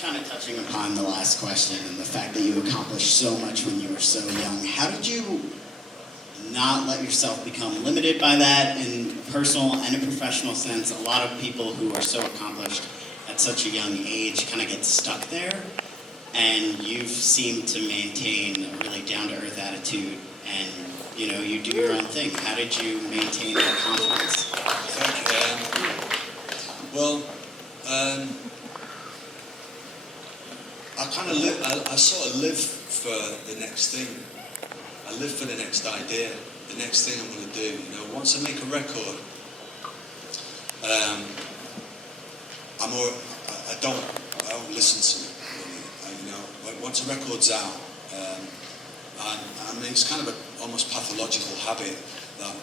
kind of touching upon the last question and the fact that you accomplished so much when you were so young, how did you not let yourself become limited by that in a personal and a professional sense? A lot of people who are so accomplished at such a young age kind of get stuck there, and you've seemed to maintain a really down-to-earth attitude, and you do your own thing. How did you maintain that confidence? I sort of live for the next thing. I live for the next idea, the next thing I'm going to do. Once I make a record, I don't listen to it. Really. Once a record's out, and it's kind of almost pathological habit that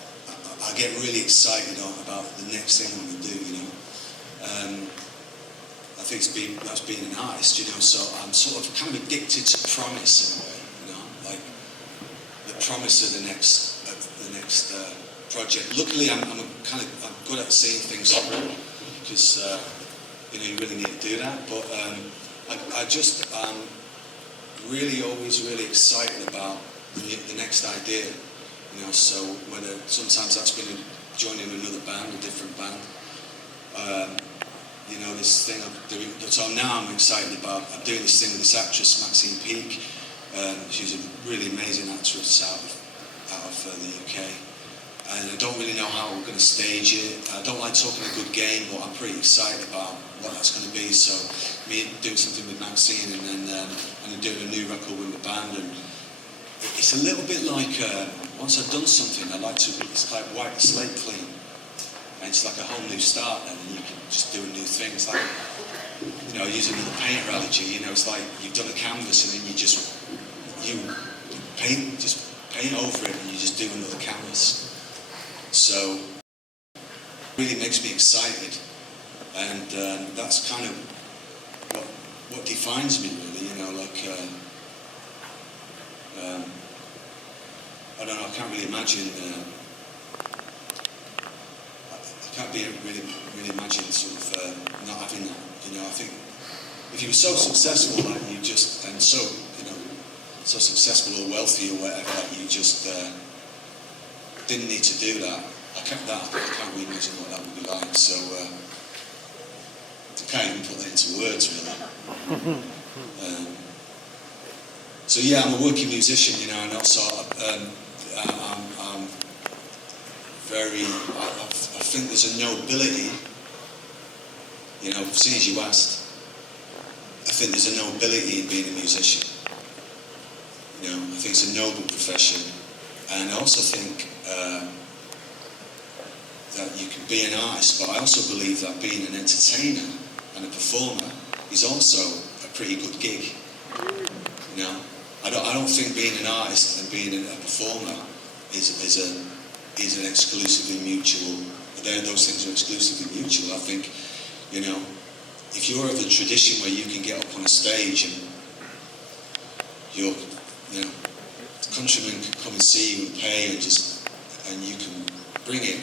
I get really excited about the next thing I'm going to do. I think that's being an artist. So I'm sort of kind of addicted to promise in a way. Like the promise of the next project. Luckily, I'm good at seeing things through, because you really need to do that. But I'm really always really excited about the next idea. So whether sometimes that's been joining another band, a different band. This thing I'm doing. So now I'm excited about. I'm doing this thing with this actress, Maxine Peake. She's a really amazing actress out of the UK. And I don't really know how we're going to stage it. I don't like talking a good game, but I'm pretty excited about what that's going to be. So me doing something with Maxine, and then doing a new record with the band. And it's a little bit like once I've done something, it's like wipe the slate clean. And it's like a whole new start then, and you can just do a new thing. It's like, using the paint analogy, it's like you've done a canvas and then you paint over it and you just do another canvas. So it really makes me excited, and that's kind of what defines me really, I don't know, I can't really imagine, I can't really imagine sort of not having that. I think if you were so successful that you just, and so successful or wealthy or whatever, that you just didn't need to do that, I can't really imagine what that would be like. So I can't even put that into words really. So yeah, I'm a working musician, and also I'm very, I think there's a nobility, seeing as you asked, I think there's a nobility in being a musician. I think it's a noble profession, and I also think that you can be an artist, but I also believe that being an entertainer and a performer is also a pretty good gig. I don't think being an artist and being a performer is an exclusively mutual. Those things are exclusively mutual. I think, if you're of the tradition where you can get up on a stage and your countrymen can come and see you and pay and you can bring it,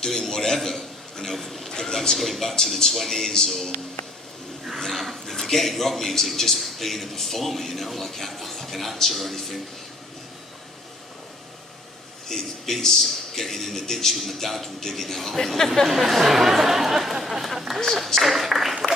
doing whatever, whether that's going back to the 20s or, forgetting rock music, just being a performer, like an actor or anything. It beats getting in the ditch with my dad and digging a hole.